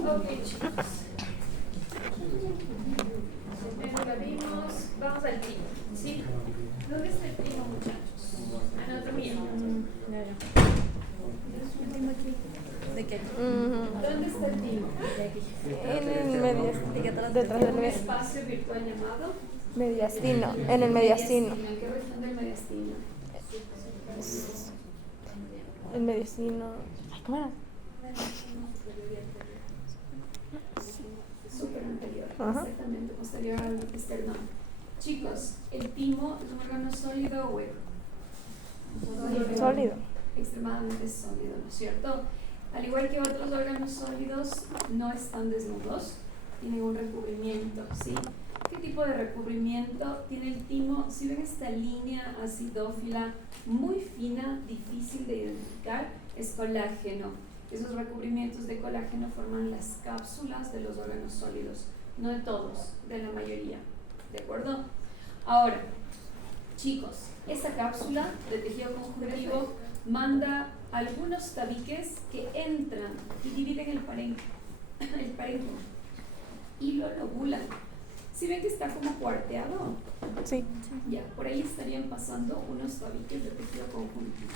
Ok, chicos. Lo vimos. Vamos al timo, ¿sí? ¿Dónde está el timo, muchachos? Anatomía. ¿De qué? ¿Dónde está el timo? En el medio, detrás del Un espacio virtual llamado mediastino, en el mediastino. ¿En qué región del mediastino? El mediastino. Ay, ¿cómo era? Súper anterior, Ajá. exactamente, posterior al esternón. Chicos, ¿el timo es un órgano sólido o hueco? Sólido. Extremadamente sólido, ¿no es cierto? Al igual que otros órganos sólidos, no están desnudos, tienen un recubrimiento, ¿sí? ¿Qué tipo de recubrimiento tiene el timo? Si ven esta línea acidófila muy fina, difícil de identificar, es colágeno. Esos recubrimientos de colágeno forman las cápsulas de los órganos sólidos, no de todos, de la mayoría, ¿de acuerdo? Ahora, chicos, esta cápsula de tejido conjuntivo manda algunos tabiques que entran y dividen el parénquima y lo lobulan. ¿Sí ven que está como cuarteado? Sí. Ya, por ahí estarían pasando unos tabiques de tejido conjuntivo.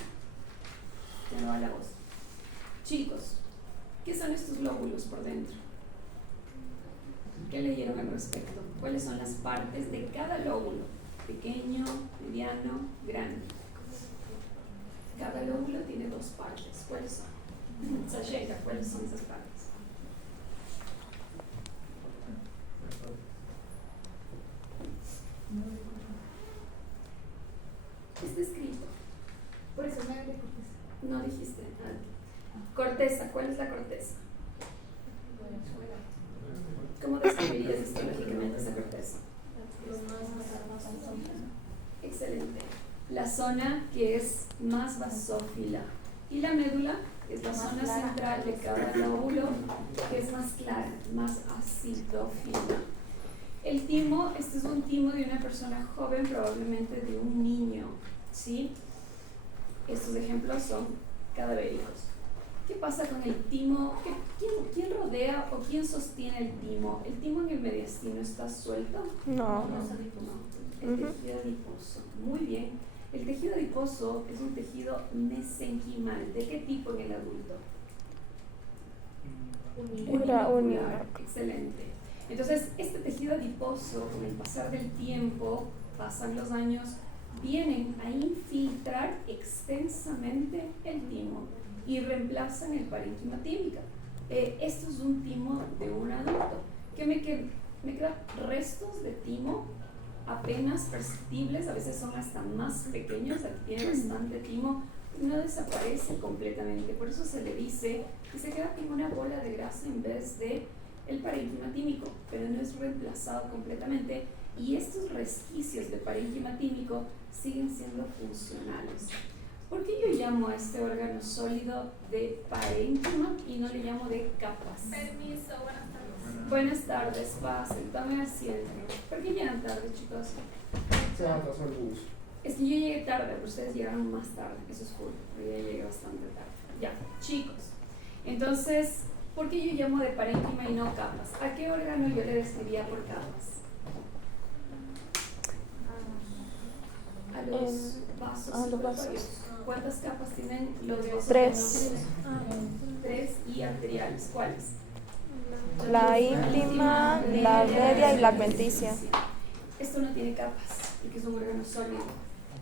Ya no va la voz. Chicos, ¿qué son estos lóbulos por dentro? ¿Qué leyeron al respecto? ¿Cuáles son las partes de cada lóbulo? Pequeño, mediano, grande. Cada lóbulo tiene dos partes. ¿Cuáles son? Sasheka, ¿cuáles son esas partes? Está escrito. Por eso me hablé corteza. No dijiste. Corteza, ¿cuál es la corteza? ¿Cómo describirías histológicamente esa corteza? Excelente. La zona que es más basófila. Y la médula, que es la zona central de cada lóbulo, que es más clara, más acidófila. El timo, este es un timo de una persona joven, probablemente de un niño, ¿sí? Estos ejemplos son cadavéricos. ¿Qué pasa con el timo? ¿Quién rodea o quién sostiene el timo? ¿El timo en el mediastino está suelto? No. El tejido adiposo. Muy bien. El tejido adiposo es un tejido mesenquimal. ¿De qué tipo en el adulto? Unilocular. Excelente. Entonces, este tejido adiposo, con el pasar del tiempo, pasan los años, vienen a infiltrar extensamente el timo y reemplazan el parénquima tímica. Esto es un timo de un adulto. ¿Qué me quedan restos de timo apenas perceptibles, a veces son hasta más pequeños, aquí tiene bastante timo, no desaparece completamente, por eso se le dice que se queda como una bola de grasa en vez de el parénquima tímico, pero no es reemplazado completamente y estos resquicios de parénquima tímico siguen siendo funcionales. ¿Por qué yo llamo a este órgano sólido de parénquima y no le llamo de capas? Permiso, buenas tardes. Buenas tardes, pasen, tomen asiento. ¿Por qué llegan tarde, chicos? Se va a atrasar el bus. Es que yo llegué tarde, pero ustedes llegaron más tarde, eso es cool, pero yo llegué bastante tarde. Ya, chicos, entonces, ¿por qué yo llamo de parénquima y no capas? ¿A qué órgano yo le describía por capas? A los vasos circulatorios. ¿Cuántas capas tienen los vasos? Tres. Tres y arteriales. ¿Cuáles? La íntima, la media y la adventicia. Esto no tiene capas, porque es un órgano sólido.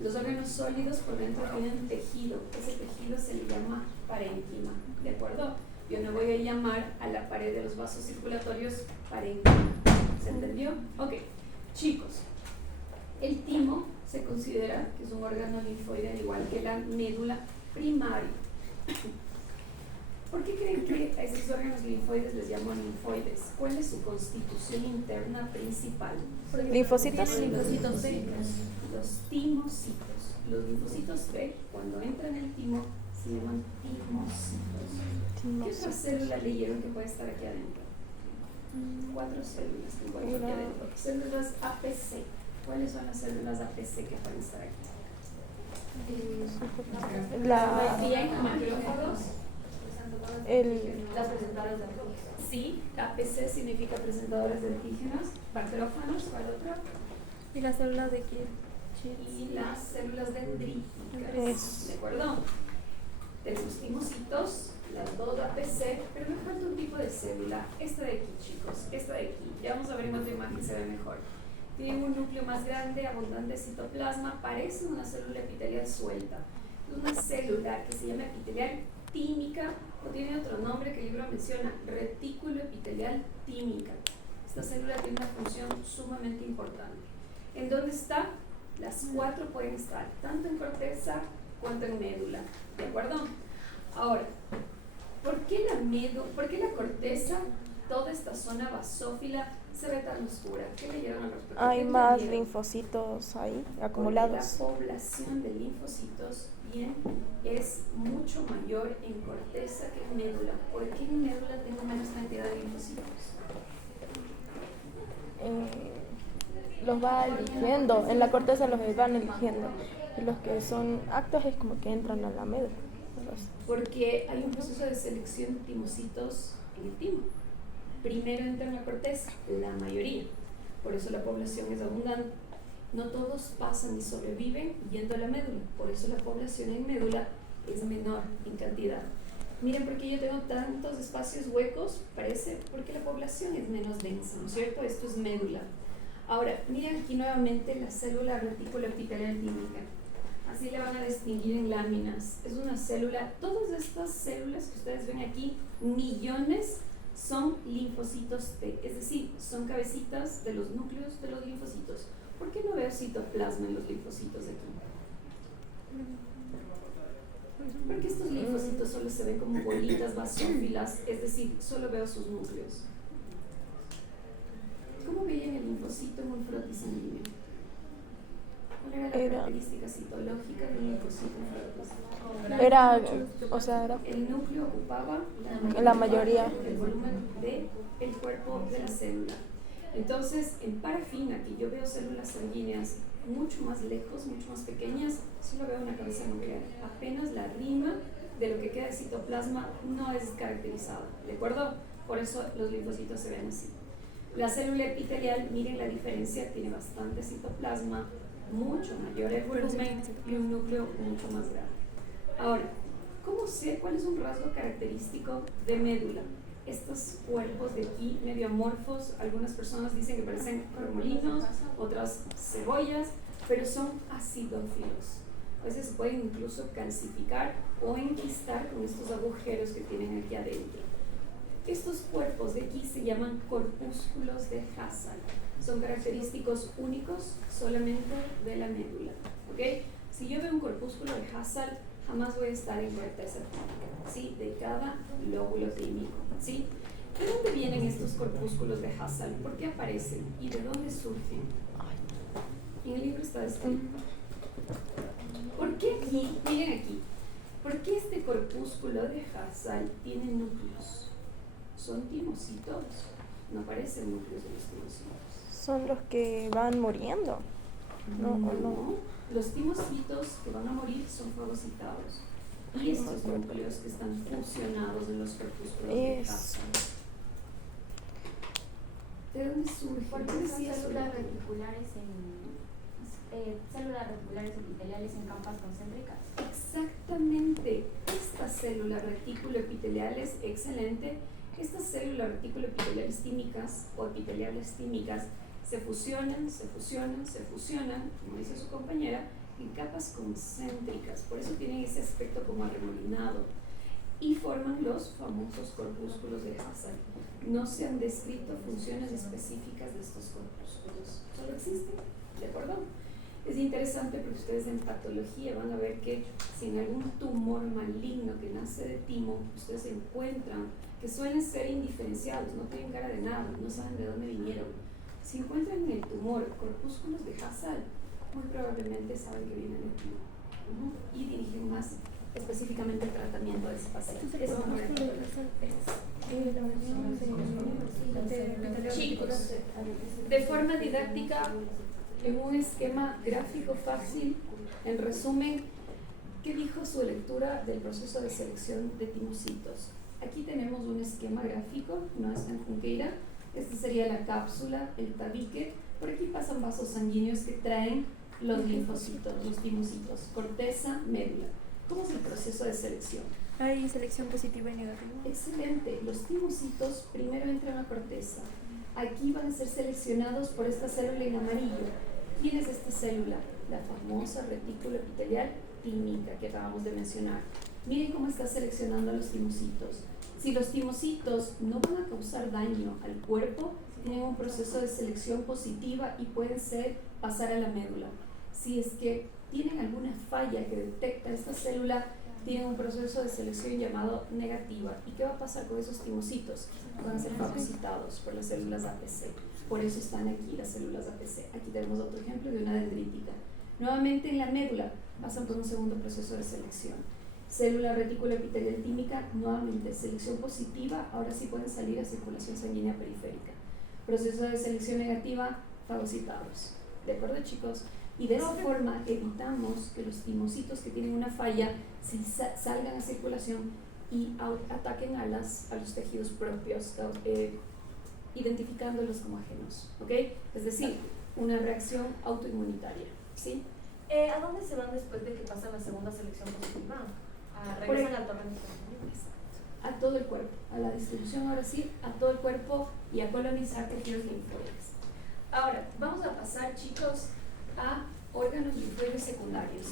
Los órganos sólidos por dentro tienen tejido. Ese tejido se le llama parénquima, ¿de acuerdo? Yo no voy a llamar a la pared de los vasos circulatorios parénquima. ¿Se entendió? Ok. Chicos, el timo se considera que es un órgano linfoide al igual que la médula primaria. ¿Por qué creen que a estos órganos linfoides les llamo linfoides? ¿Cuál es su constitución interna principal? Linfocitos. Linfocitos B. Los timocitos. Los linfocitos B, cuando entran en el timo, se llaman timocitos. ¿Qué otra célula leyeron que puede estar aquí adentro? 4 células que pueden estar aquí adentro. Células APC. ¿Cuáles son las células APC que pueden estar aquí? La Bien, macrófagos. Las presentadoras de antígenos. Sí, APC significa presentadores de antígenos, bacterófanos, ¿cuál otro? Y las células de Kir. Y las células dendríticas, Eso. ¿de acuerdo? Tenemos timocitos, las dos APC, pero me falta un tipo de célula, esta de aquí, chicos, esta de aquí, ya vamos a ver en otra imagen, se ve mejor. Tienen un núcleo más grande, abundante citoplasma, parece una célula epitelial suelta. Es una célula que se llama epitelial tímica, o tiene otro nombre que el libro menciona, retículo epitelial tímica. Esta célula tiene una función sumamente importante. ¿En dónde está? Las cuatro pueden estar, tanto en corteza cuanto en médula, ¿de acuerdo? Ahora, ¿por qué la corteza, toda esta zona basófila, se ve tan oscura? ¿Qué leyeron al respecto? Hay ¿Qué más entendieron? linfocitos ahí Porque acumulados. la población de linfocitos bien es mucho mayor en corteza que en médula. ¿Por qué en médula tengo menos cantidad de linfocitos? Los va eligiendo, en la corteza los van eligiendo. Y los que son actos es como que entran a la médula. Porque hay un proceso de selección de timocitos en el timo. Primero entra en la corteza, la mayoría. Por eso la población es abundante. No todos pasan y sobreviven yendo a la médula. Por eso la población en médula es menor en cantidad. Miren, porque yo tengo tantos espacios huecos, parece porque la población es menos densa, ¿no es cierto? Esto es médula. Ahora, miren aquí nuevamente la célula retículo epitelial tímica. Así le van a distinguir en láminas. Es una célula, todas estas células que ustedes ven aquí, millones, son linfocitos T, es decir, son cabecitas de los núcleos de los linfocitos. ¿Por qué no veo citoplasma en los linfocitos de aquí? Porque estos linfocitos solo se ven como bolitas basófilas, es decir, solo veo sus núcleos. ¿Cómo veían el linfocito en un frotis sanguíneo? ¿Cuál era la característica citológica del linfocito en frotis? Era El núcleo ocupaba la mayoría del volumen del cuerpo de la célula. Entonces, en parafina, que yo veo células sanguíneas mucho más lejos, mucho más pequeñas, solo veo una cabeza nuclear. Apenas la rima de lo que queda de citoplasma no es caracterizada, ¿de acuerdo? Por eso los linfocitos se ven así. La célula epitelial, miren la diferencia, tiene bastante citoplasma, mucho mayor el volumen y un núcleo mucho más grande. Ahora, ¿cómo sé cuál es un rasgo característico de médula? Estos cuerpos de aquí, medio amorfos, algunas personas dicen que parecen remolinos, otras cebollas, pero son acidófilos. A veces se pueden incluso calcificar o enquistar con estos agujeros que tienen aquí adentro. Estos cuerpos de aquí se llaman corpúsculos de Hassall. Son característicos únicos solamente de la médula. ¿Okay? Si yo veo un corpúsculo de Hassall, jamás voy a estar en corteza tímica, ¿sí? De cada lóbulo tímico, ¿sí? ¿De dónde vienen estos corpúsculos de Hassall? ¿Por qué aparecen? ¿Y de dónde surgen? En el libro está escrito. ¿Por qué aquí? Miren aquí. ¿Por qué este corpúsculo de Hassall tiene núcleos? Son timocitos. No aparecen núcleos de los timocitos. son los que van muriendo. No. Los timocitos que van a morir son fagocitados. Y estos núcleos que están fusionados en los corpúsculos de Hassall. ¿De dónde surge? ¿Por qué son células reticulares epiteliales en capas concéntricas? Exactamente. Estas células retículo epiteliales, excelente. Estas células retículo epiteliales tímicas o epiteliales tímicas se fusionan, como dice su compañera, en capas concéntricas. Por eso tienen ese aspecto como arremolinado. Y forman los famosos corpúsculos de Hassall. No se han descrito funciones específicas de estos corpúsculos. Solo existen, ¿de acuerdo? Es interesante porque ustedes en patología van a ver que si en algún tumor maligno que nace de timo, ustedes encuentran que suelen ser indiferenciados, no tienen cara de nada, no saben de dónde vinieron. Si encuentran en el tumor corpúsculos de Hassall, muy probablemente saben que vienen del timo. Y dirigen más específicamente el tratamiento de ese paciente. Eso no es chicos, de forma didáctica, en un esquema gráfico fácil, en resumen, ¿qué dijo su lectura del proceso de selección de timocitos? aquí tenemos un esquema gráfico, no está en Junqueira. Esta sería la cápsula, el tabique. Por aquí pasan vasos sanguíneos que traen los linfocitos, los timocitos, corteza, médula. ¿Cómo es el proceso de selección? Hay selección positiva y negativa. Excelente. Los timocitos primero entran a la corteza. Aquí van a ser seleccionados por esta célula en amarillo. ¿Quién es esta célula? La famosa retícula epitelial tímica que acabamos de mencionar. Miren cómo está seleccionando a los timocitos. Si los timocitos no van a causar daño al cuerpo, tienen un proceso de selección positiva y pueden pasar a la médula. Si es que tienen alguna falla que detecta esta célula, tienen un proceso de selección llamado negativa. ¿Y qué va a pasar con esos timocitos? Van a ser fagocitados por las células APC. Por eso están aquí las células APC. Aquí tenemos otro ejemplo de una dendrítica. Nuevamente en la médula pasan por un segundo proceso de selección. Célula retícula epitelial tímica, nuevamente selección positiva, ahora sí pueden salir a circulación sanguínea periférica. Proceso de selección negativa, fagocitados. ¿De acuerdo, chicos? Y de esa forma evitamos que los timocitos que tienen una falla salgan a circulación y ataquen a los tejidos propios, identificándolos como ajenos. ¿Ok? Es decir, una reacción autoinmunitaria. ¿Sí? ¿A dónde se van después de que pasan la segunda selección positiva? ¿Regresan al torrente sanguíneo? A todo el cuerpo, a la distribución ahora sí, a todo el cuerpo y a colonizar tejidos linfoides. Ahora, vamos a pasar, chicos, a órganos linfoides secundarios.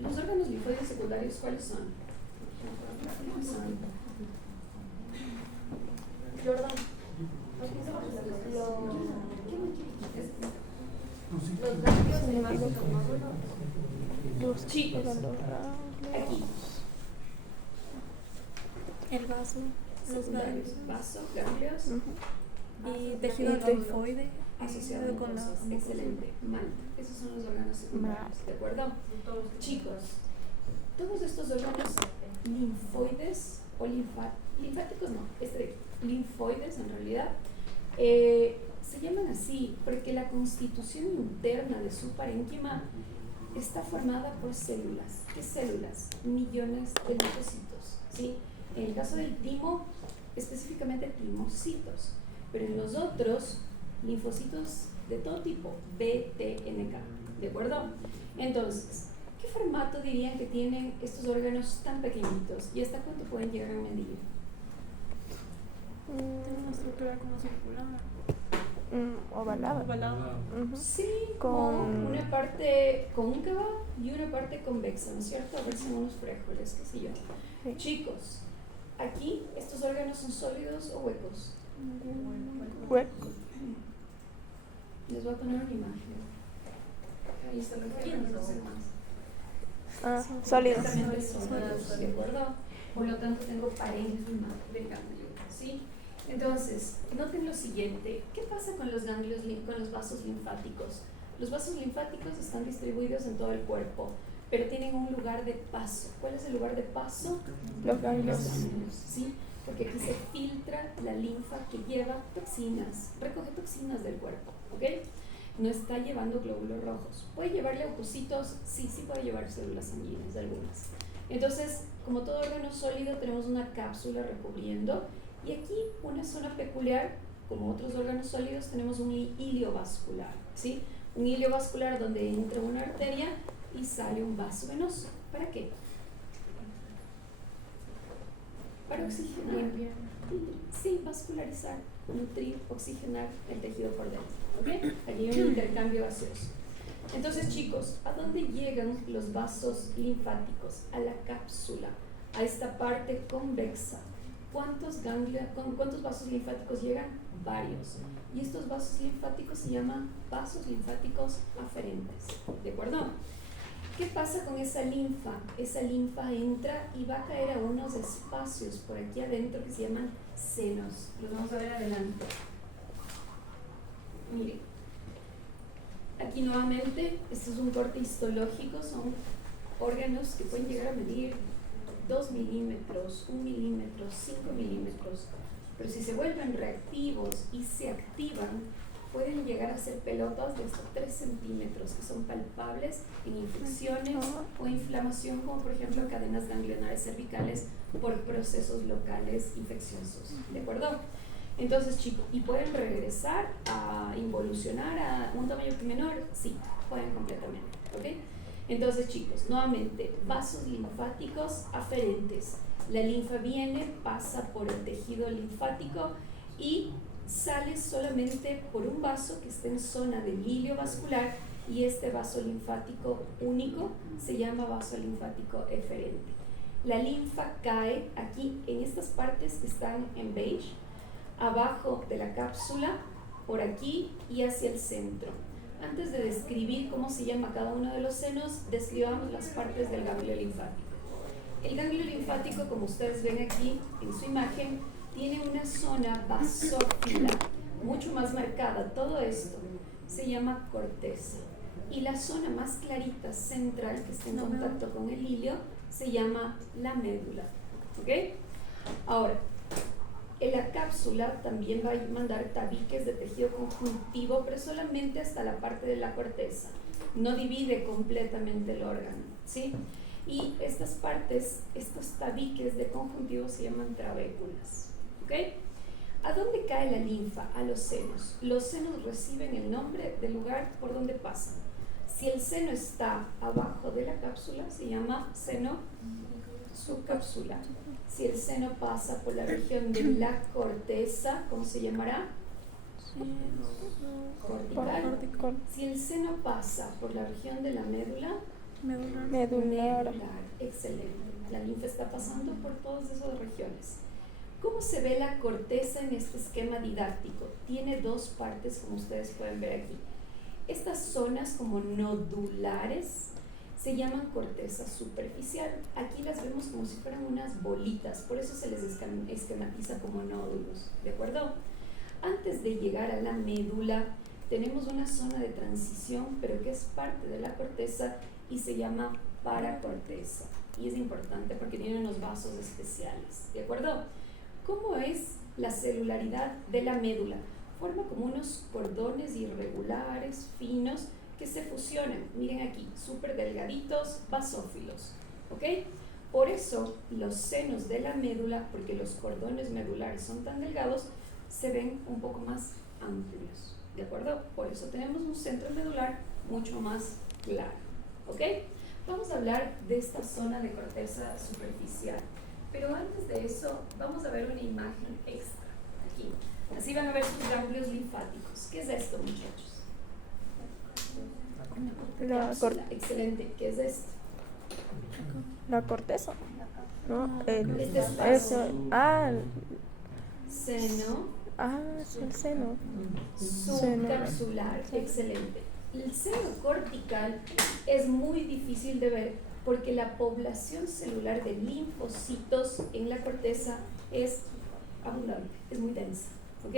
Los órganos linfoides secundarios, ¿cuáles son? Jordan, los ganglios, el vaso, Los chicos, eran los aquí, El vaso, los secundarios, ganglios vaso, ganglios, y tejido linfoide asociado con la cosas. Excelente, malta. Esos son los órganos secundarios, ¿de acuerdo? Chicos, todos estos órganos linfoides o linfáticos, no, linfoides en realidad, se llaman así porque la constitución interna de su parénquima está formada por células. ¿Qué células? Millones de linfocitos, ¿sí? En el caso del timo, específicamente timocitos, pero en los otros, linfocitos de todo tipo, B, T, N, K, ¿de acuerdo? Entonces, ¿qué formato dirían que tienen estos órganos tan pequeñitos? ¿Y hasta cuánto pueden llegar a medir? tiene una estructura como circular. Ovalada. Sí, Con como una parte cóncava y una parte convexa, ¿no es cierto? A ver si unos frijoles, qué sé yo. Sí. Chicos, aquí, ¿estos órganos son sólidos o huecos? Hueco. Les voy a poner una imagen. Ahí está lo que quieren hacer más. Sólidos. Completamente sólidos, ¿de acuerdo? Por lo tanto, tengo parénquima del ganglio, ¿sí? Entonces, noten lo siguiente. ¿Qué pasa con los ganglios, con los vasos linfáticos? Los vasos linfáticos están distribuidos en todo el cuerpo, pero tienen un lugar de paso. ¿Cuál es el lugar de paso? Los ganglios. ¿Sí? Porque aquí se filtra la linfa que lleva toxinas, recoge toxinas del cuerpo, ¿ok? No está llevando glóbulos rojos. ¿Puede llevar leucocitos? Sí, sí puede llevar células sanguíneas, algunas. Entonces, como todo órgano sólido, tenemos una cápsula recubriendo, y aquí una zona peculiar, como otros órganos sólidos, tenemos un hilio vascular, ¿sí? Un hilio vascular donde entra una arteria y sale un vaso venoso. ¿Para qué? Para oxigenar. Sí, vascularizar, nutrir, oxigenar el tejido por dentro. ¿Ok? Allí hay un intercambio gaseoso. Entonces, chicos, ¿a dónde llegan los vasos linfáticos? A la cápsula, a esta parte convexa. ¿Cuántos vasos linfáticos llegan? Varios. Y estos vasos linfáticos se llaman vasos linfáticos aferentes. ¿De acuerdo? ¿Qué pasa con esa linfa? Esa linfa entra y va a caer a unos espacios por aquí adentro que se llaman senos. Los vamos a ver adelante. Miren. Aquí nuevamente, este es un corte histológico, son órganos que pueden llegar a medir 2 milímetros, 1 milímetro, 5 milímetros, pero si se vuelven reactivos y se activan, pueden llegar a ser pelotas de hasta 3 centímetros que son palpables en infecciones o inflamación, como por ejemplo cadenas ganglionares cervicales por procesos locales infecciosos. ¿De acuerdo? Entonces, chicos, ¿y pueden regresar a involucionar a un tamaño menor? Sí, pueden completamente. ¿Ok? Entonces, chicos, nuevamente, vasos linfáticos aferentes. La linfa viene, pasa por el tejido linfático y sale solamente por un vaso que está en zona del hilio vascular, y este vaso linfático único se llama vaso linfático eferente. La linfa cae aquí en estas partes que están en beige, abajo de la cápsula, por aquí y hacia el centro. Antes de describir cómo se llama cada uno de los senos, describamos las partes del ganglio linfático. El ganglio linfático, como ustedes ven aquí en su imagen, tiene una zona basófila mucho más marcada. Todo esto se llama corteza. Y la zona más clarita central que está en contacto con el hilio se llama la médula. ¿Ok? Ahora, en la cápsula también va a mandar tabiques de tejido conjuntivo, pero solamente hasta la parte de la corteza. No divide completamente el órgano, ¿sí? Y estas partes, estos tabiques de conjuntivo se llaman trabéculas. ¿Ok? ¿A dónde cae la linfa? A los senos. Los senos reciben el nombre del lugar por donde pasan. Si el seno está abajo de la cápsula, se llama seno subcapsular. Si el seno pasa por la región de la corteza, ¿cómo se llamará? Cortical. Si el seno pasa por la región de la médula, medular. Excelente. La linfa está pasando por todas esas regiones. ¿Cómo se ve la corteza en este esquema didáctico? Tiene dos partes, como ustedes pueden ver aquí. Estas zonas como nodulares se llaman corteza superficial. Aquí las vemos como si fueran unas bolitas, por eso se les esquematiza como nódulos, ¿de acuerdo? Antes de llegar a la médula, tenemos una zona de transición, pero que es parte de la corteza y se llama paracorteza. Y es importante porque tiene unos vasos especiales, ¿de acuerdo? ¿Cómo es la celularidad de la médula? Forma como unos cordones irregulares, finos, que se fusionan. Miren aquí, súper delgaditos, basófilos. ¿Ok? Por eso los senos de la médula, porque los cordones medulares son tan delgados, se ven un poco más amplios. ¿De acuerdo? Por eso tenemos un centro medular mucho más claro. ¿Ok? Vamos a hablar de esta zona de corteza superficial. Pero antes de eso, vamos a ver una imagen extra. Aquí. Así van a ver sus ganglios linfáticos. ¿Qué es esto, muchachos? Excelente. ¿Qué es esto? La corteza. No, Este espacio. Seno. Es el seno. Subcapsular. Excelente. El seno cortical es muy difícil de ver porque la población celular de linfocitos en la corteza es abundante, es muy densa. ¿Ok?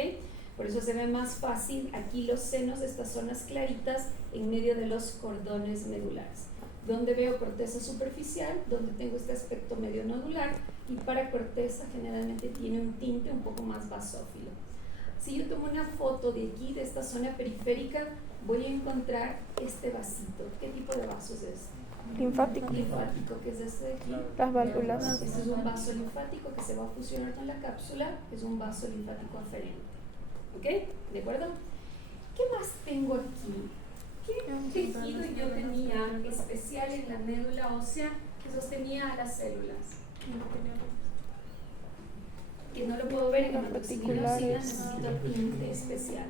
Por eso se ve más fácil aquí los senos, estas zonas claritas en medio de los cordones medulares. Donde veo corteza superficial, donde tengo este aspecto medio nodular, y paracorteza generalmente tiene un tinte un poco más basófilo. Si yo tomo una foto de aquí, de esta zona periférica, voy a encontrar este vasito. ¿Qué tipo de vaso es este? Linfático. Linfático, que es este de aquí. Las válvulas. Este es un vaso linfático que se va a fusionar con la cápsula, es un vaso linfático aferente. ¿Ok? ¿De acuerdo? ¿Qué más tengo aquí? ¿Qué tejido yo tenía especial en la médula ósea que sostenía a las células? Que no lo puedo ver en el reticulares. Necesito tinte especial.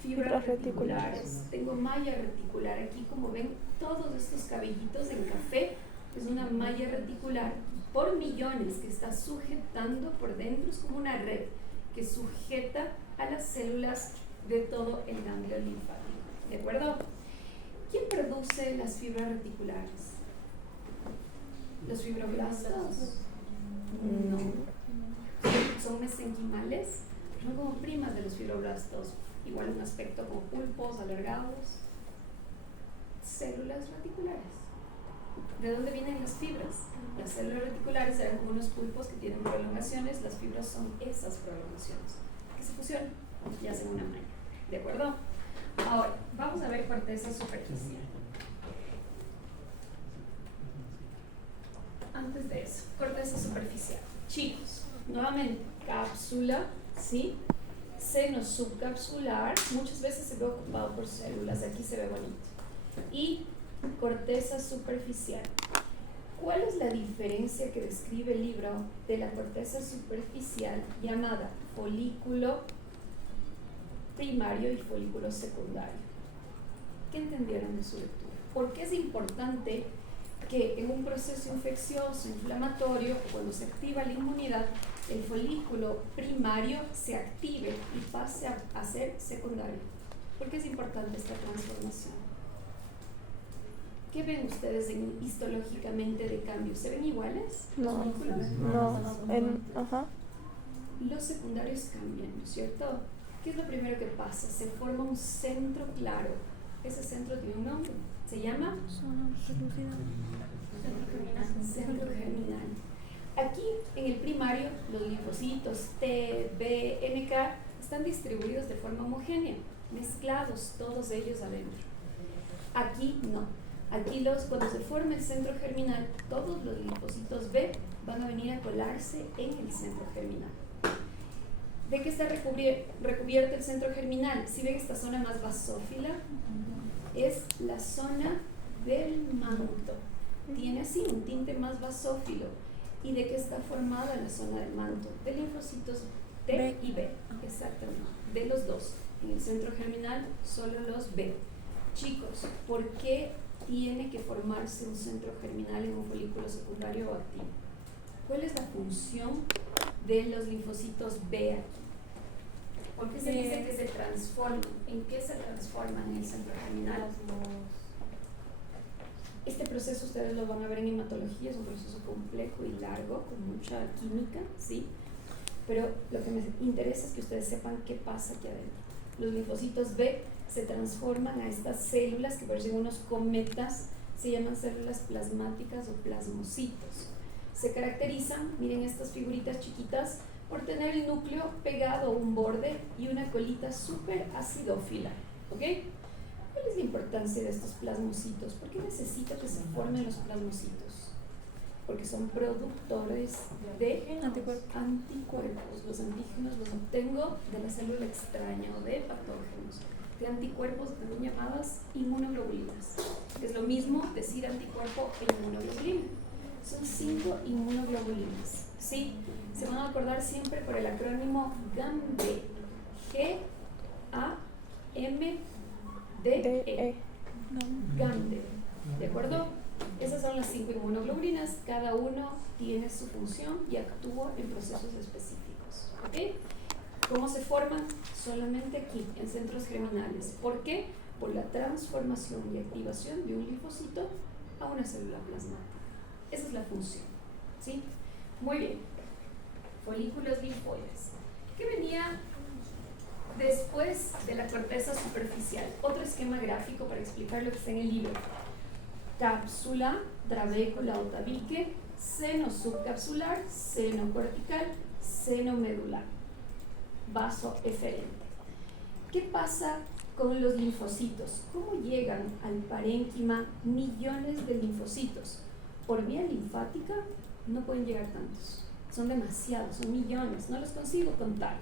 Fibras reticulares. Tengo malla reticular. Aquí, como ven, todos estos cabellitos en café es una malla reticular por millones que está sujetando por dentro. Es como una red que sujeta a las células de todo el ganglio linfático. ¿De acuerdo? ¿Quién produce las fibras reticulares? ¿Los fibroblastos? No. Son mesenquimales, son como primas de los fibroblastos. Igual un aspecto como pulpos alargados. Células reticulares. ¿De dónde vienen las fibras? Las células reticulares eran como unos pulpos que tienen prolongaciones. Las fibras son esas prolongaciones que se fusionan y hacen una malla. ¿De acuerdo? Ahora, vamos a ver corteza superficial. Antes de eso, corteza superficial. Chicos, nuevamente, cápsula, ¿sí? Seno subcapsular, muchas veces se ve ocupado por células, aquí se ve bonito. Y corteza superficial. ¿Cuál es la diferencia que describe el libro de la corteza superficial llamada folículo primario y folículo secundario? ¿Qué entendieron de su lectura? ¿Por qué es importante que en un proceso infeccioso, inflamatorio, cuando se activa la inmunidad, el folículo primario se active y pase a ser secundario? ¿Por qué es importante esta transformación? ¿Qué ven ustedes histológicamente de cambio? ¿Se ven iguales? No, ¿Los folículos? ajá. Los secundarios cambian, ¿no es cierto? ¿Qué es lo primero que pasa? Se forma un centro claro. Ese centro tiene un nombre. Se llama centro germinal. Aquí en el primario los linfocitos T, B, NK están distribuidos de forma homogénea, mezclados todos ellos adentro. Aquí no. Aquí cuando se forma el centro germinal, todos los linfocitos B van a venir a colarse en el centro germinal. ¿De qué está recubierto el centro germinal? Si ven esta zona más basófila, es la zona del manto. Tiene así un tinte más basófilo. ¿Y de qué está formada la zona del manto? De linfocitos T y B, exactamente, de los dos. En el centro germinal, solo los B. Chicos, ¿por qué tiene que formarse un centro germinal en un folículo secundario o activo? ¿Cuál es la función de los linfocitos B aquí? ¿Por qué se dice que se transforman? ¿En qué se transforman en el centro germinal? Este proceso ustedes lo van a ver en hematología, es un proceso complejo y largo, con mucha química, ¿sí? Pero lo que me interesa es que ustedes sepan qué pasa aquí adentro. Los linfocitos B se transforman a estas células que parecen unos cometas, se llaman células plasmáticas o plasmocitos. Se caracterizan, miren estas figuritas chiquitas, por tener el núcleo pegado a un borde y una colita súper acidófila, ¿ok? ¿Cuál es la importancia de estos plasmocitos? ¿Por qué necesito que se formen los plasmocitos? Porque son productores de anticuerpos. Los antígenos los obtengo de la célula extraña o de patógenos, de anticuerpos también llamadas inmunoglobulinas. Es lo mismo decir anticuerpo e inmunoglobulina. Son 5 inmunoglobulinas, ¿sí? Se van a acordar siempre por el acrónimo GAMDE. G-A-M-D-E. GAMDE. ¿De acuerdo? Esas son las 5 inmunoglobulinas. Cada uno tiene su función y actúa en procesos específicos. ¿Ok? ¿Cómo se forman? Solamente aquí, en centros germinales. ¿Por qué? Por la transformación y activación de un linfocito a una célula plasmática. Esa es la función, ¿sí? Muy bien. Folículos linfoides. ¿Qué venía después de la corteza superficial? Otro esquema gráfico para explicar lo que está en el libro. Cápsula, trabécula o tabique, seno subcapsular, seno cortical, seno medular, vaso eferente. ¿Qué pasa con los linfocitos? ¿Cómo llegan al parénquima millones de linfocitos? Por vía linfática no pueden llegar tantos, son demasiados, son millones, no los consigo contar,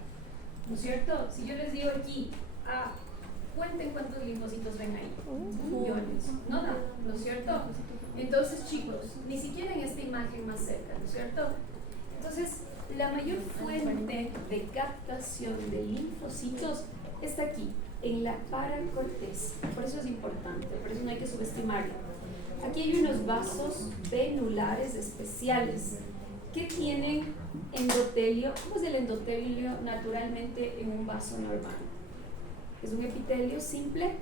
¿no es cierto? Si yo les digo aquí, cuenten cuántos linfocitos ven ahí, millones, no da, ¿no es cierto? Entonces, chicos, ni siquiera en esta imagen más cerca, ¿no es cierto? Entonces, la mayor fuente de captación de linfocitos está aquí, en la paracorteza. Por eso es importante, por eso no hay que subestimarlo. Aquí hay unos vasos venulares especiales que tienen endotelio. ¿Cómo es el endotelio naturalmente en un vaso normal? Es un epitelio simple,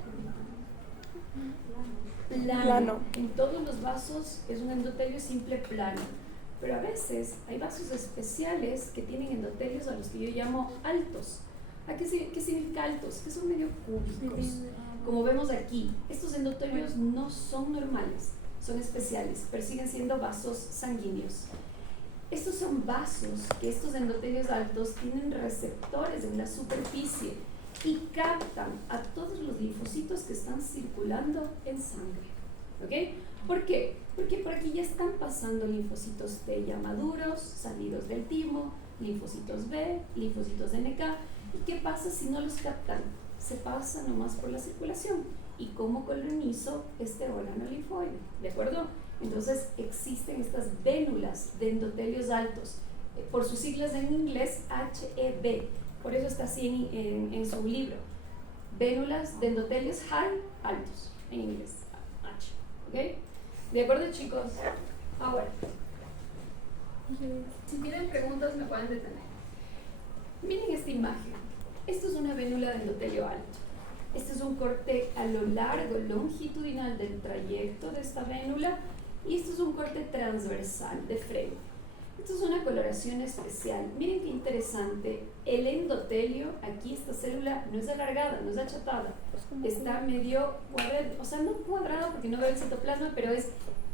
plano. En todos los vasos es un endotelio simple plano. Pero a veces hay vasos especiales que tienen endotelios a los que yo llamo altos. ¿Qué significa altos? Que son medio cúbicos. Como vemos aquí, estos endotelios no son normales, son especiales, pero siguen siendo vasos sanguíneos. Estos son vasos que estos endotelios altos tienen receptores en la superficie y captan a todos los linfocitos que están circulando en sangre. ¿Ok? ¿Por qué? Porque por aquí ya están pasando linfocitos T ya maduros, salidos del timo, linfocitos B, linfocitos de NK. ¿Y qué pasa si no los captan? Se pasa nomás por la circulación. ¿Y cómo colonizo este órgano linfoide? ¿De acuerdo? Entonces existen estas vénulas de endotelios altos, por sus siglas en inglés HEB, por eso está así en su libro. Vénulas de endotelios high, altos, en inglés, H. ¿Ok? ¿De acuerdo, chicos? Ahora, si tienen preguntas me pueden detener. Miren esta imagen. Esto es una vénula de endotelio alto. Este es un corte a lo largo, longitudinal del trayecto de esta vénula, y esto es un corte transversal de frente. Esto es una coloración especial. Miren qué interesante. El endotelio, aquí esta célula no es alargada, no es achatada. Está medio cuadrado, o sea, no cuadrado porque no veo el citoplasma, pero es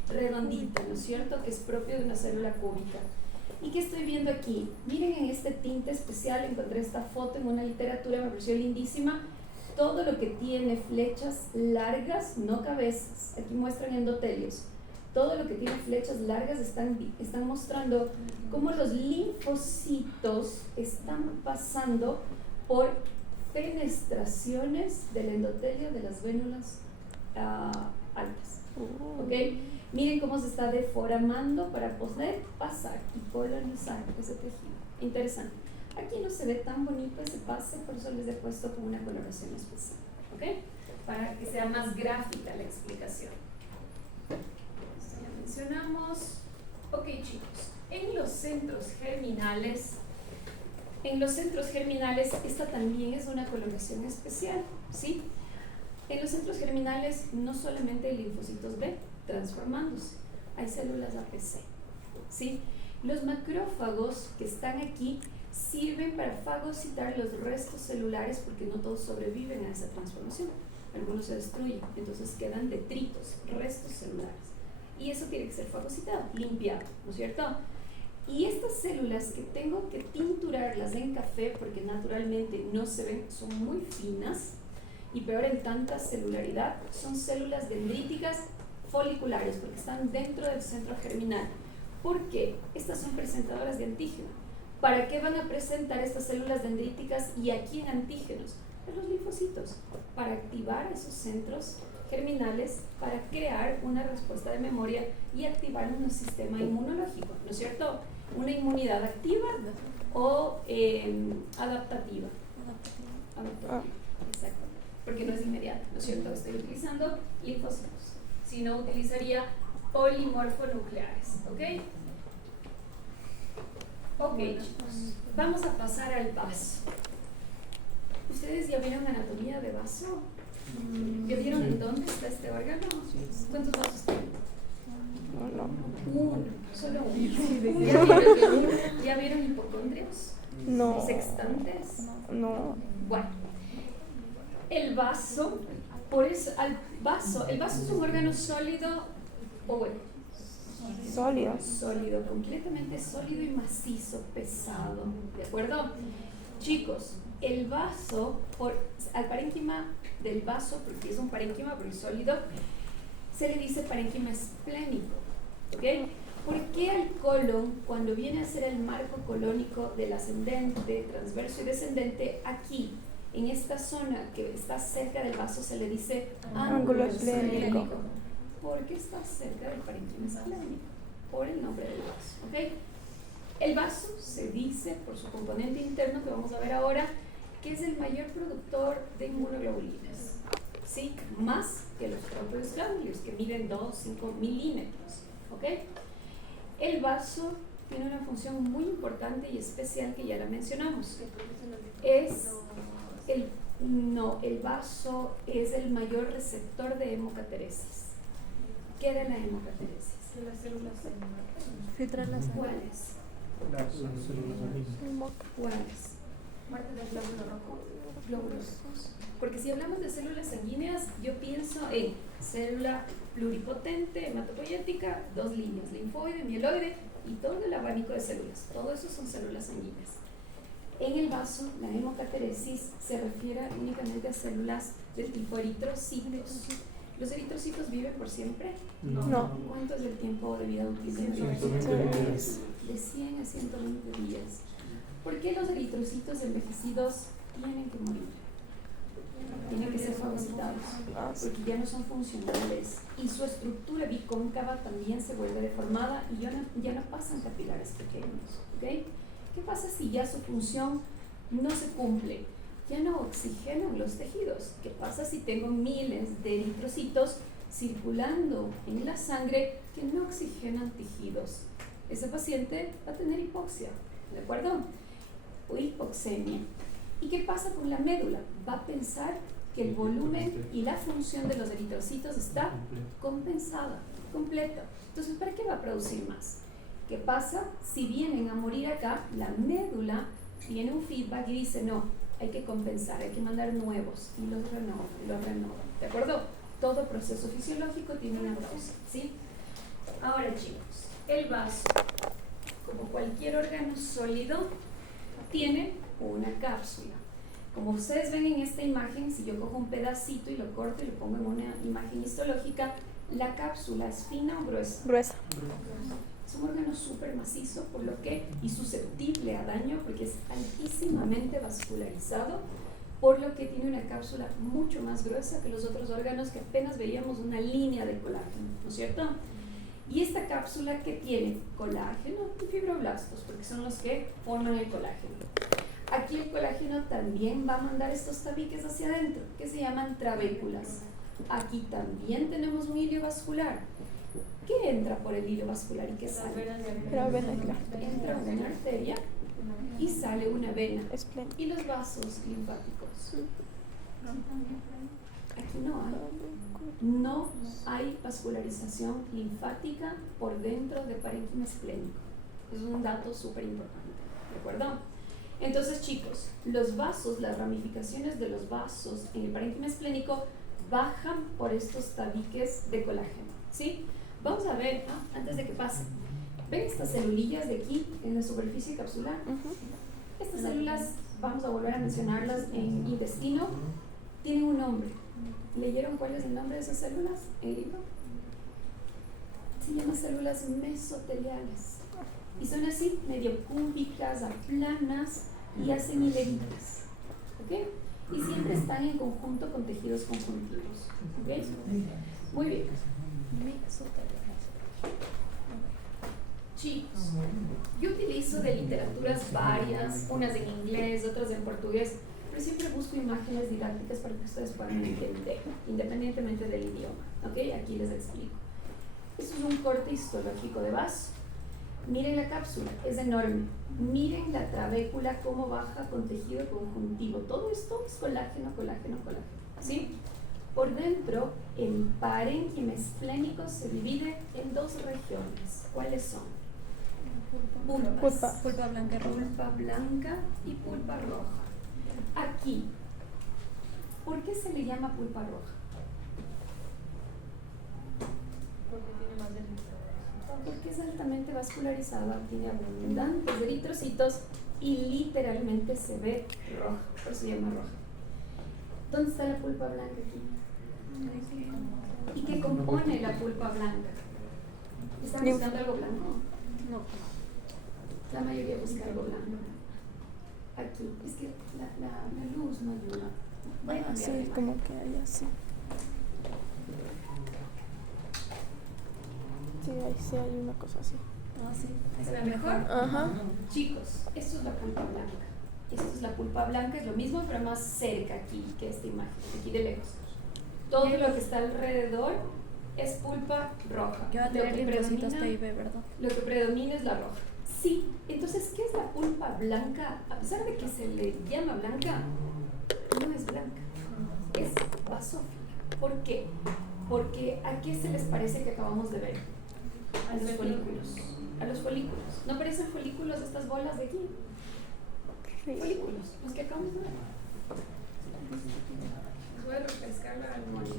redondita, ¿no es cierto? Que es propio de una célula cúbica. ¿Y qué estoy viendo aquí? Miren en este tinte especial, encontré esta foto en una literatura, me pareció lindísima. Todo lo que tiene flechas largas, no cabezas, aquí muestran endotelios. Todo lo que tiene flechas largas están mostrando cómo los linfocitos están pasando por fenestraciones del endotelio de las vénulas altas. ¿Ok? Miren cómo se está deformando para poder pasar y colonizar ese tejido. Interesante. Aquí no se ve tan bonito ese pase, por eso les he puesto con una coloración especial. ¿Ok? Para que sea más gráfica la explicación. Esto ya mencionamos. Ok, chicos. En los centros germinales, esta también es una coloración especial, ¿sí? En los centros germinales no solamente hay linfocitos B transformándose, hay células APC, ¿sí? Los macrófagos que están aquí sirven para fagocitar los restos celulares porque no todos sobreviven a esa transformación. Algunos se destruyen, entonces quedan detritos, restos celulares. Y eso tiene que ser fagocitado, limpiado, ¿no es cierto? Y estas células que tengo que tinturarlas en café porque naturalmente no se ven, son muy finas y peor en tanta celularidad, son células dendríticas foliculares porque están dentro del centro germinal. ¿Por qué? Estas son presentadoras de antígeno. ¿Para qué van a presentar estas células dendríticas y a quién antígenos? A los linfocitos, para activar esos centros germinales, para crear una respuesta de memoria y activar un sistema inmunológico, ¿no es cierto? Una inmunidad activa o adaptativa. Adaptativa, exacto. Porque no es inmediata, ¿no es cierto? Estoy utilizando linfocitos. Si no, utilizaría polimorfonucleares, ¿ok? Ok, chicos, vamos a pasar al vaso. ¿Ustedes ya vieron anatomía de vaso? ¿Ya vieron en dónde está este órgano? ¿Cuántos vasos tienen? Uno, solo uno. ¿Ya vieron hipocondrios? No. ¿Sextantes? No. Bueno, el vaso, el vaso es un órgano sólido o bueno. Sólido, completamente sólido y macizo, pesado, ¿de acuerdo? Chicos, el vaso, al parénquima del vaso, porque es un parénquima, porque es sólido, se le dice parénquima esplénico, ¿ok? ¿Por qué al colon, cuando viene a ser el marco colónico del ascendente, transverso y descendente, aquí, en esta zona que está cerca del vaso, se le dice ángulo esplénico? Porque está cerca del parénquima esplénico, por el nombre del vaso, ¿ok? El vaso se dice, por su componente interno, que vamos a ver ahora, que es el mayor productor de inmunoglobulinas, ¿sí? Más que los propios ganglios, que miden 2-5 milímetros, ¿ok? El vaso tiene una función muy importante y especial que ya la mencionamos. El vaso es el mayor receptor de hemocateresis. ¿Qué era la hemocateresis? Las células filtran ¿Cuáles? Las células sanguíneas. ¿Cuáles? Muerte del glóbulo rojo. Glóbulos rojos. Porque si hablamos de células sanguíneas, yo pienso en célula pluripotente, hematopoyética, 2 líneas, linfoide, mieloide y todo el abanico de células. Todo eso son células sanguíneas. En el vaso, la hemocateresis se refiere únicamente a células del tipo eritrocitos. ¿Los eritrocitos viven por siempre? No. ¿Cuánto es el tiempo de vida útil de un 120 eritrocito? días. De 100 a 120 días. ¿Por qué los eritrocitos envejecidos tienen que morir? Tienen que ser fagocitados, porque ya no son funcionales y su estructura bicóncava también se vuelve deformada y ya no pasan capilares pequeños. ¿Okay? ¿Qué pasa si ya su función no se cumple? Ya no oxigenan los tejidos. ¿Qué pasa si tengo miles de eritrocitos circulando en la sangre que no oxigenan tejidos? Ese paciente va a tener hipoxia, ¿de acuerdo? O hipoxemia. ¿Y qué pasa con la médula? Va a pensar que el volumen y la función de los eritrocitos está compensada, completa. Entonces, ¿para qué va a producir más? ¿Qué pasa si vienen a morir acá? La médula tiene un feedback y dice, no, hay que compensar, hay que mandar nuevos y los renova, ¿de acuerdo? Todo proceso fisiológico tiene una causa, ¿sí? Ahora, chicos, el vaso, como cualquier órgano sólido, tiene una cápsula. Como ustedes ven en esta imagen, si yo cojo un pedacito y lo corto y lo pongo en una imagen histológica, la cápsula es fina o gruesa. Gruesa. Es un órgano súper macizo, por lo que, y susceptible a daño, porque es altísimamente vascularizado, por lo que tiene una cápsula mucho más gruesa que los otros órganos que apenas veíamos una línea de colágeno, ¿no es cierto? Y esta cápsula que tiene colágeno y fibroblastos, porque son los que forman el colágeno. Aquí el colágeno también va a mandar estos tabiques hacia adentro, que se llaman trabéculas. Aquí también tenemos un hilo vascular. ¿Qué entra por el hilo vascular y qué sale? Pero vena, claro. Entra una arteria y sale una vena. Esplénico. Y los vasos linfáticos. Aquí no hay vascularización linfática por dentro del parénquima esplénico. Es un dato súper importante, ¿de acuerdo? Entonces, chicos, los vasos, las ramificaciones de los vasos en el parénquima esplénico bajan por estos tabiques de colágeno, ¿sí? Vamos a ver, antes de que pase, ¿ven estas celulillas de aquí en la superficie capsular? Estas células, vamos a volver a mencionarlas en intestino, tienen un nombre. ¿Leyeron cuál es el nombre de esas células en el libro? Se llaman células mesoteliales. Y son así, medio cúbicas, aplanas y hacen hileritas. ¿Ok? Y siempre están en conjunto con tejidos conjuntivos. ¿Ok? Muy bien. Chicos, yo utilizo de literaturas varias, unas en inglés, otras en portugués, pero siempre busco imágenes didácticas para que ustedes puedan entender, independientemente del idioma. ¿Ok? Aquí les explico. Esto es un corte histológico de vaso. Miren la cápsula, es enorme. Miren la trabécula, cómo baja con tejido conjuntivo. Todo esto es colágeno, colágeno, colágeno. ¿Sí? Por dentro, el parénquima esplénico se divide en dos regiones. ¿Cuáles son? Pulpas. Pulpa blanca roja. Pulpa blanca y pulpa roja. Aquí, ¿por qué se le llama pulpa roja? Porque tiene más eritrocitos. Porque es altamente vascularizada, tiene abundantes eritrocitos y literalmente se ve roja, por eso se llama roja. ¿Dónde está la pulpa blanca aquí? ¿Y qué compone la pulpa blanca? ¿Están buscando algo blanco? No. La mayoría busca algo blanco. Aquí, es que la luz no ayuda. Voy a cambiar Sí, de imagen. como que hay así. Sí, ahí sí hay una cosa así. No, sí. ¿Se ve mejor? Ajá. Chicos, esto es la pulpa blanca. Esto es la pulpa blanca, es lo mismo, pero más cerca aquí que esta imagen, aquí de lejos. Todo lo que está alrededor es pulpa roja. Que va a Lo tener que linfocitos predomina- PIB, ¿verdad? Lo que predomina es la roja. Sí, entonces, ¿qué es la pulpa blanca? A pesar de que se le llama blanca, no es blanca, es basófila. ¿Por qué? Porque ¿a qué se les parece que acabamos de ver? A los folículos. A los folículos. ¿No parecen folículos estas bolas de aquí? Sí. Folículos, los que acabamos de ver. Voy a refrescar la memoria.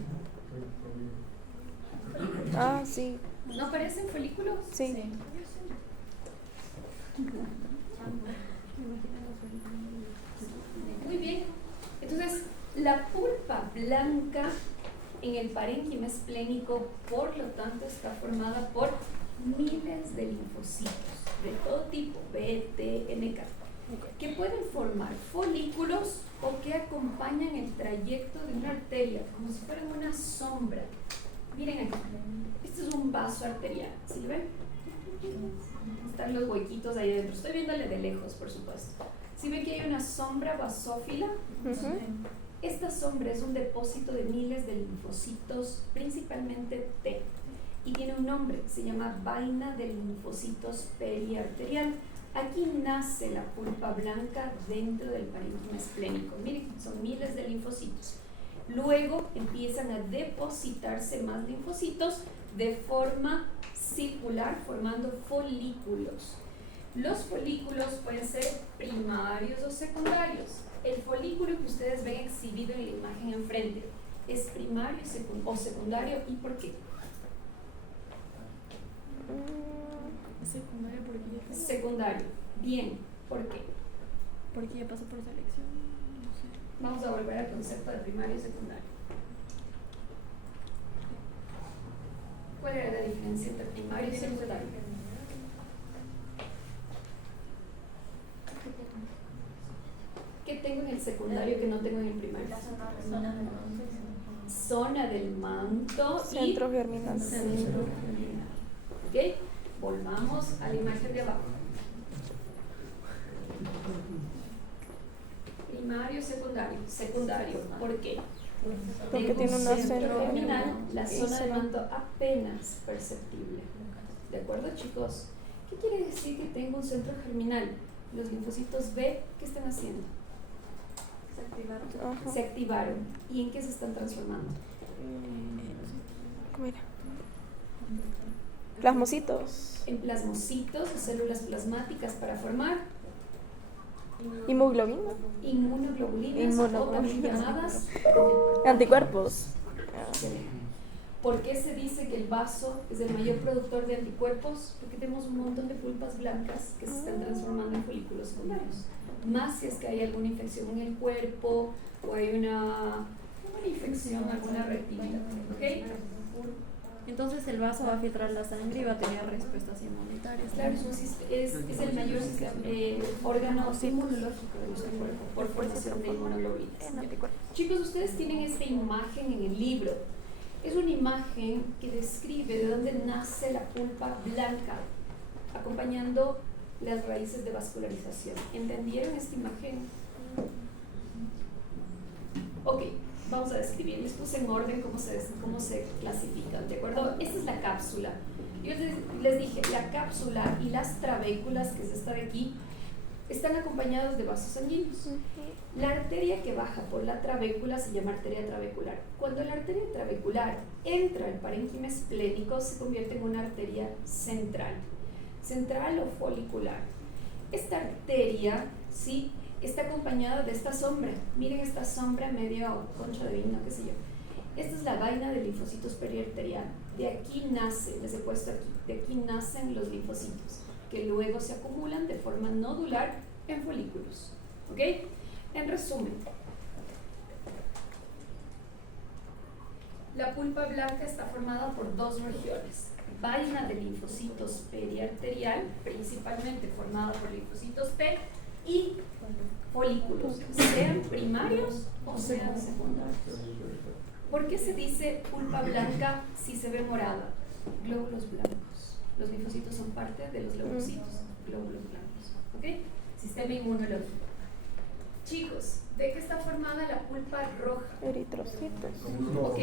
Ah, sí. ¿No parecen folículos? Sí. Muy bien. Entonces, la pulpa blanca en el parénquima esplénico, por lo tanto, está formada por miles de linfocitos de todo tipo, B, T, NK, que pueden formar folículos o que acompañan el trayecto de una arteria, como si fueran una sombra. Miren aquí, este es un vaso arterial, ¿sí lo ven? Están los huequitos ahí adentro. Estoy viéndole de lejos, por supuesto. ¿Sí ven que hay una sombra basófila? Esta sombra es un depósito de miles de linfocitos, principalmente T, y tiene un nombre, se llama vaina de linfocitos periarterial. Aquí nace la pulpa blanca dentro del parénquima esplénico. Miren, son miles de linfocitos. Luego empiezan a depositarse más linfocitos de forma circular, formando folículos. Los folículos pueden ser primarios o secundarios. El folículo que ustedes ven exhibido en la imagen enfrente es primario o secundario, ¿y por qué? Secundario porque ya Secundario. Bien, ¿por qué? porque ya pasó por selección. No sé. Vamos a volver al concepto de primario y secundario. ¿Cuál era la diferencia entre primario y secundario? ¿Qué tengo en el secundario que no tengo en el primario? Zona del manto Centro y germinal. centro germinal. ¿Ok? Volvamos a la imagen de abajo. Primario, secundario. Secundario, ¿por qué? Porque Tengo tiene un una centro zona germinal, la y zona de zona. manto apenas perceptible. ¿De acuerdo, chicos? ¿Qué quiere decir que tengo un centro germinal? Los linfocitos B, ¿qué están haciendo? Ajá. Se activaron. ¿Y en qué se están transformando? Mira. Plasmocitos. En plasmocitos o células plasmáticas para formar Hemoglobina. inmunoglobulinas o también llamadas. Anticuerpos. ¿Por qué se dice que el vaso es el mayor productor de anticuerpos? Porque tenemos un montón de pulpas blancas que se están transformando en folículos secundarios. Más si es que hay alguna infección en el cuerpo o hay una infección, alguna reactividad. ¿Ok? Entonces el vaso va a filtrar la sangre y va a tener respuestas inmunitarias. Claro, es el mayor órgano inmunológico de nuestro cuerpo por formación de inmunoglobulinas. Chicos, ustedes tienen esta imagen en el libro. Es una imagen que describe de dónde nace la pulpa blanca, acompañando las raíces de vascularización. ¿Entendieron esta imagen? Ok, vamos a describir. Les puse en orden cómo se clasifican, ¿de acuerdo? Esta es la cápsula. Yo les dije, la cápsula y las trabéculas, que es esta de aquí, están acompañados de vasos sanguíneos. La arteria que baja por la trabécula se llama arteria trabecular. Cuando la arteria trabecular entra al parénquima esplénico, se convierte en una arteria central. Central o folicular. Esta arteria, ¿sí?, está acompañada de esta sombra. Miren esta sombra medio concha de vino, qué sé yo. Esta es la vaina del linfocitos periarterial. De aquí nace, les he puesto aquí, de aquí nacen los linfocitos, que luego se acumulan de forma nodular en folículos. ¿Ok? En resumen, la pulpa blanca está formada por dos regiones. Vaina de linfocitos periarterial, principalmente formada por linfocitos T, y folículos, sean primarios o sean secundarios. ¿Por qué se dice pulpa blanca si se ve morada? Glóbulos blancos. Los linfocitos son parte de los leucocitos, glóbulos blancos. ¿Ok? Sistema inmunológico. Chicos, ¿de qué está formada la pulpa roja? Eritrocitos. Ok,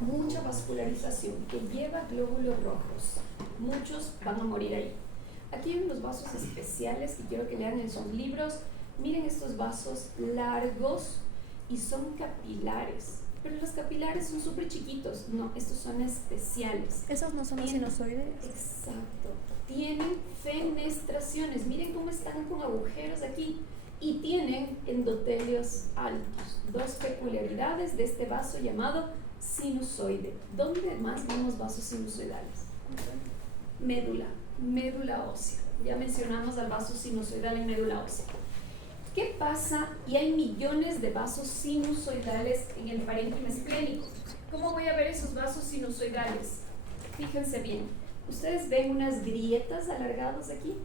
mucha vascularización que lleva glóbulos rojos. Muchos van a morir ahí. Aquí hay unos vasos especiales que quiero que lean en sus libros. Miren estos vasos largos y son capilares. Pero los capilares son súper chiquitos. No, estos son especiales. ¿Esos no son los sinusoides? Exacto. Tienen fenestraciones. Miren cómo están con agujeros aquí. Y tienen endotelios altos. Dos peculiaridades de este vaso llamado sinusoide. ¿Dónde más vemos vasos sinusoidales? Médula ósea. Ya mencionamos al vaso sinusoidal en médula ósea. ¿Qué pasa? Y hay millones de vasos sinusoidales en el parénquima esplénico. ¿Cómo voy a ver esos vasos sinusoidales? Fíjense bien. ¿Ustedes ven unas grietas alargadas aquí?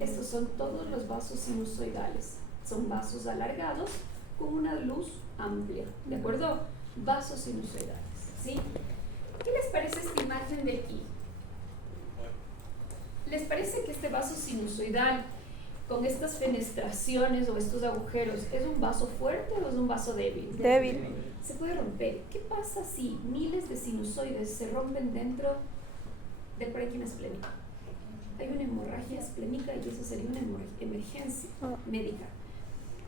Estos son todos los vasos sinusoidales. Son vasos alargados con una luz amplia, ¿de acuerdo? Vasos sinusoidales, ¿sí? ¿Qué les parece esta imagen de aquí? ¿Les parece que este vaso sinusoidal con estas fenestraciones o estos agujeros es un vaso fuerte o es un vaso débil? Débil. Se puede romper. ¿Qué pasa si miles de sinusoides se rompen dentro del parénquima esplénico? Hay una hemorragia esplénica y eso sería una emergencia médica.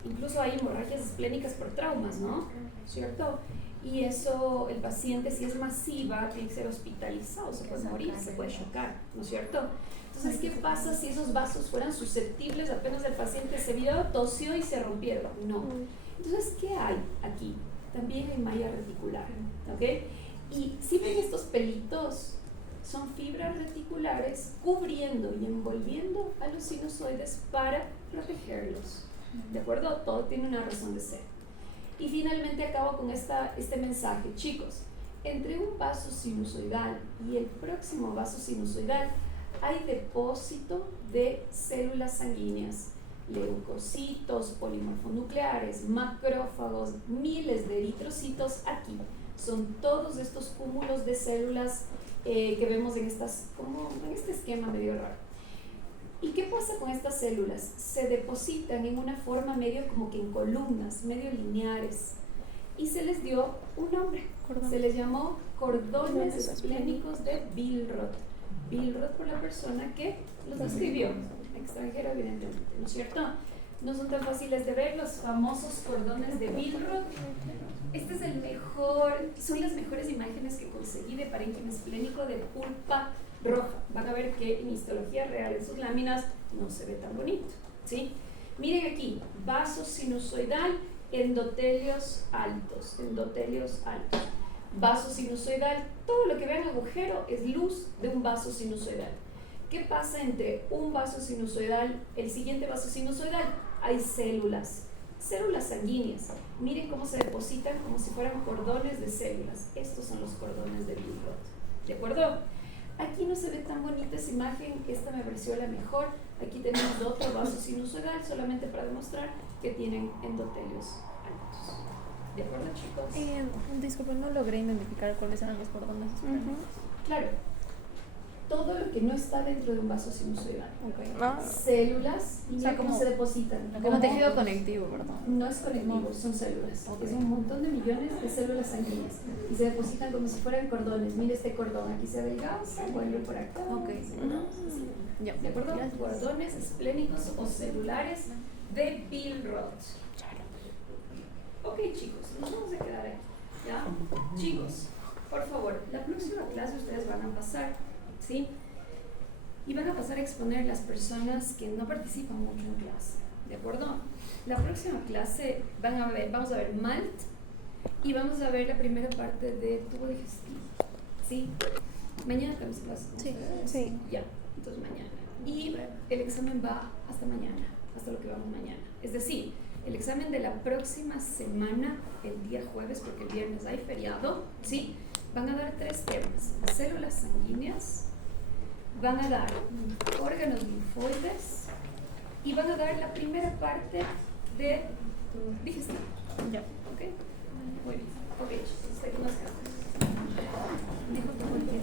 Incluso hay hemorragias esplénicas por traumas, ¿no? ¿Cierto? Y eso, el paciente, si es masiva, tiene que ser hospitalizado, se puede morir, se puede chocar, ¿no es cierto? Entonces, ¿qué pasa si esos vasos fueran susceptibles apenas el paciente se vio, tosió y se rompieron? No. Entonces, ¿qué hay aquí? También hay malla reticular, ¿ok? Y si ven estos pelitos, son fibras reticulares cubriendo y envolviendo a los sinusoides para protegerlos, ¿de acuerdo? Todo tiene una razón de ser. Y finalmente acabo con este mensaje. Chicos, entre un vaso sinusoidal y el próximo vaso sinusoidal hay depósito de células sanguíneas, leucocitos, polimorfonucleares, macrófagos, miles de eritrocitos aquí. Son todos estos cúmulos de células que vemos en este esquema medio raro. ¿Y qué pasa con estas células? Se depositan en una forma medio como que en columnas, medio lineares, y se les dio un nombre. Se les llamó cordones esplénicos de Billroth. Billroth por la persona que los describió, extranjero evidentemente, ¿no es cierto? No son tan fáciles de ver los famosos cordones de Billroth. Este es son las mejores imágenes que conseguí de parénquima esplénico de pulpa roja. Van a ver que en histología real en sus láminas no se ve tan bonito, ¿sí? Miren aquí, vaso sinusoidal, endotelios altos, vaso sinusoidal, todo lo que vean agujero es luz de un vaso sinusoidal. ¿Qué pasa entre un vaso sinusoidal, el siguiente vaso sinusoidal? Hay células sanguíneas. Miren cómo se depositan como si fueran cordones de células. Estos son los cordones de Billroth, ¿de acuerdo? Aquí no se ve tan bonita esa imagen, esta me pareció la mejor. Aquí tenemos otro vaso sinusoidal solamente para demostrar que tienen endotelios altos. ¿De acuerdo, chicos? Disculpe, no logré identificar cuáles eran los cordones. Claro. Todo lo que no está dentro de un vaso sinusoidal. Okay. Células, y O sea, cómo como- se depositan. Como tejido conectivo, ¿verdad? No es conectivo, son células. Ok. Es un montón de millones de células sanguíneas y se depositan como si fueran cordones. Mire este cordón, aquí se adelgaza, vuelve por acá. Ok. ¿no? Así. Ya. ¿De acuerdo? Gracias. Cordones esplénicos o celulares de Billroth. Ok, chicos, nos vamos a quedar aquí. ¿Ya? Chicos, por favor, la próxima clase ustedes van a pasar, ¿sí? Y van a pasar a exponer las personas que no participan mucho en clase, ¿de acuerdo? La próxima clase vamos a ver MALT y vamos a ver la primera parte de tubo digestivo, ¿sí? Mañana tenemos clase. Sí. Sí. Ya, entonces mañana. Y el examen va hasta mañana, hasta lo que vamos mañana. Es decir, el examen de la próxima semana, el día jueves, porque el viernes hay feriado, ¿sí? Van a dar 3 temas: células sanguíneas, van a dar órganos linfoides y van a dar la primera parte de digestivo. Ya. ¿Ok? Muy bien. Ok, chicos, hasta aquí nos quedamos. Dijo que cualquier